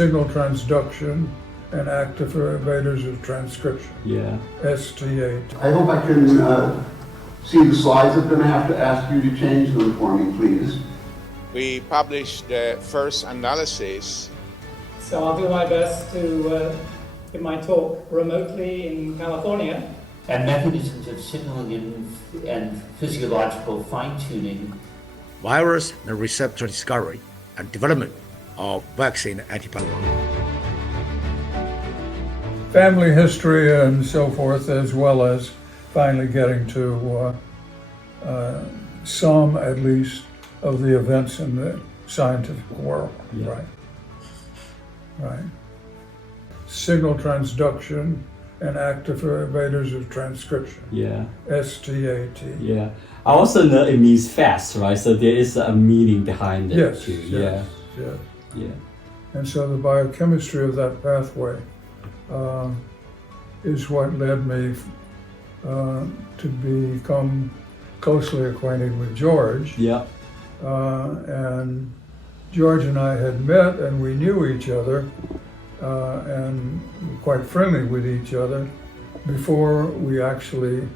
signal transduction and activators of transcription. Yeah. ST8. I hope I can see the slides. I'm going to have to ask you to change them for me, please. We published the first analysis. So I'll do my best to give my talk remotely in California. And mechanisms of signaling and physiological fine-tuning. Virus and receptor discovery and development of vaccine antibody. Family history and so forth, as well as finally getting to some, at least, of the events in the scientific world. Yeah. Right. Signal transduction and activators of transcription. Yeah. STAT. Yeah. I also know it means fast, right? So there is a meaning behind it Yes, too. yes, Yeah. yes. Yeah. And so the biochemistry of that pathway is what led me to become closely acquainted with George. Yeah. And George and I had met and we knew each other and were quite friendly with each other before we actually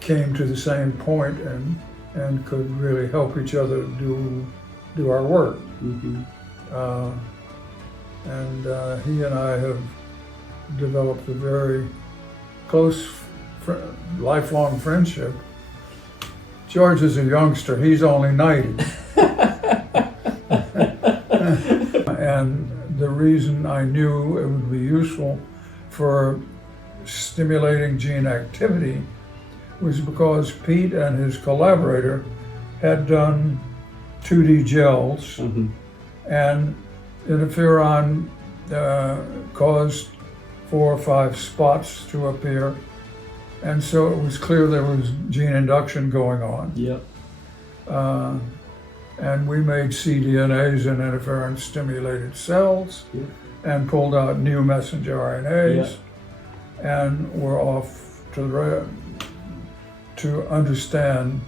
came to the same point and could really help each other do our work. Mm-hmm. He and I have developed a very close, lifelong friendship. George is a youngster, he's only 90. And the reason I knew it would be useful for stimulating gene activity was because Pete and his collaborator had done 2D gels, Mm-hmm. and interferon caused 4 or 5 spots to appear, and so it was clear there was gene induction going on. Yep. And we made cDNAs in interferon stimulated cells and pulled out new messenger RNAs, and were off to understand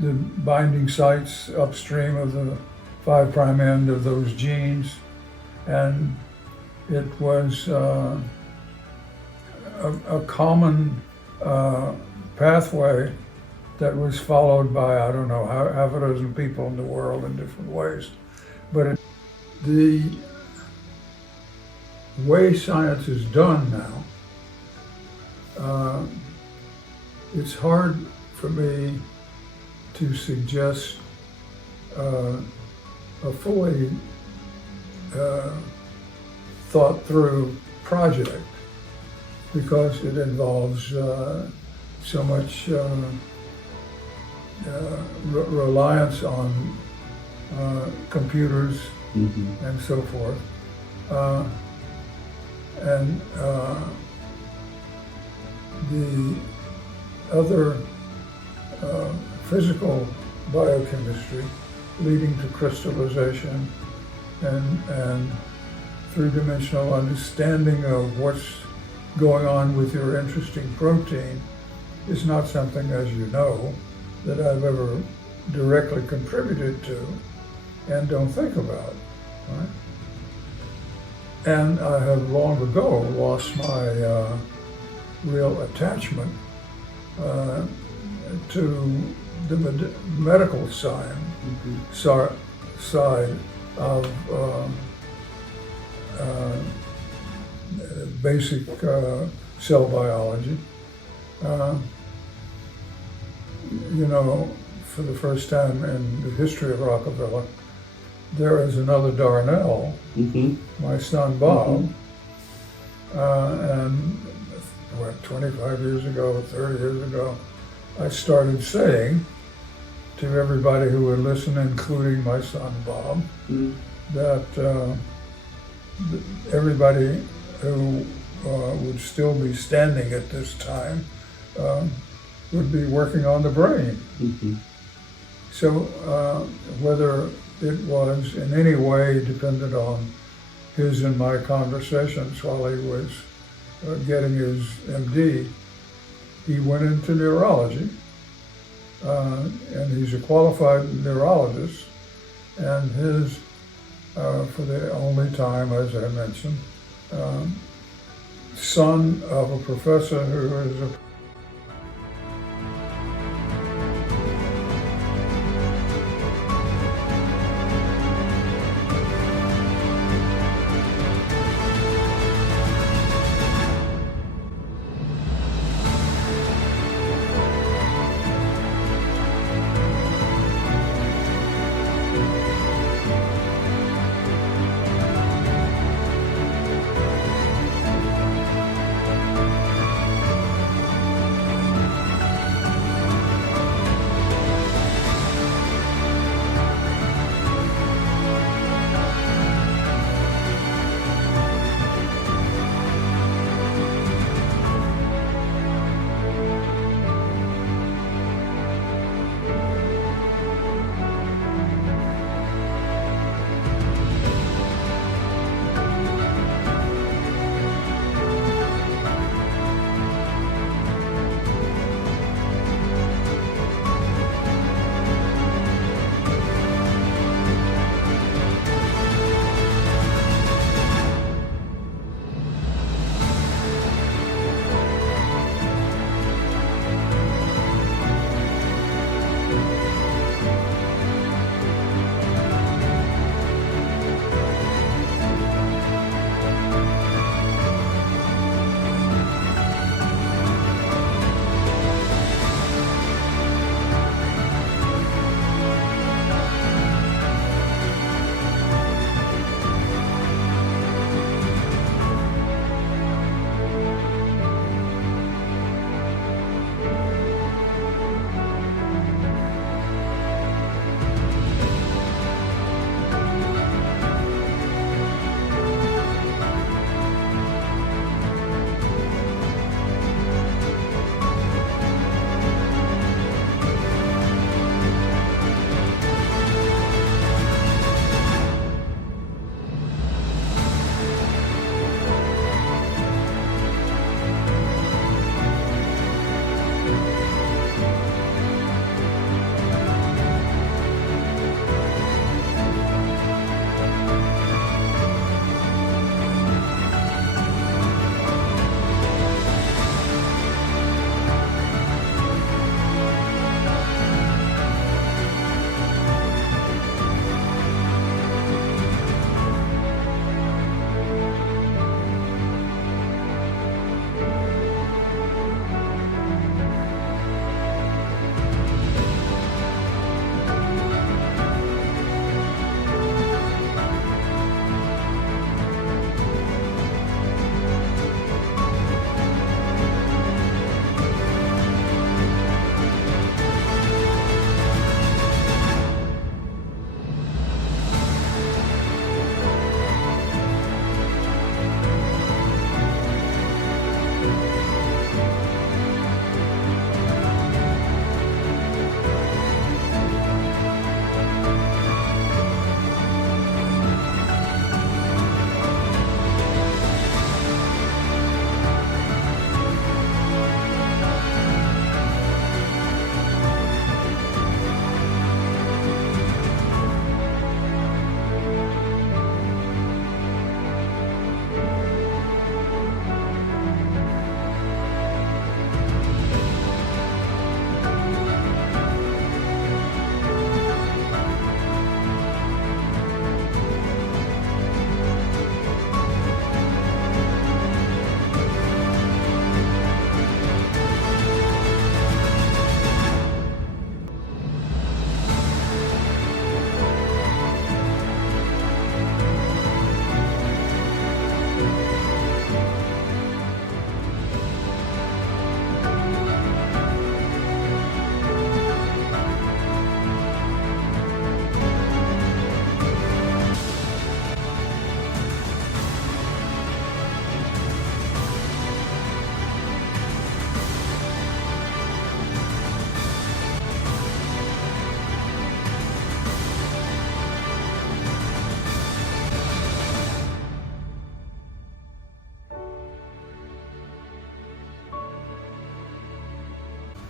the binding sites upstream of the 5' end of those genes. And it was a common pathway that was followed by, I don't know, half a dozen people in the world in different ways. But the way science is done now, it's hard for me to suggest a fully thought through project, because it involves so much reliance on computers Mm-hmm. and so forth. The other physical biochemistry leading to crystallization and three-dimensional understanding of what's going on with your interesting protein is not something, as you know, that I've ever directly contributed to and don't think about, right? And I have long ago lost my real attachment to the medical side of basic cell biology. You know, for the first time in the history of Rockefeller, there is another Darnell, my son Bob, and 25 years ago, 30 years ago, I started saying to everybody who would listen, including my son Bob, that everybody who would still be standing at this time would be working on the brain. So whether it was in any way dependent on his and my conversations while he was getting his MD, he went into neurology, and he's a qualified neurologist, and his for the only time, as I mentioned, son of a professor who is a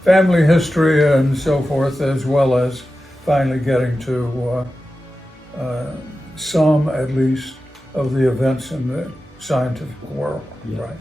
family history and so forth, as well as finally getting to some, at least, of the events in the scientific world, Yeah. right?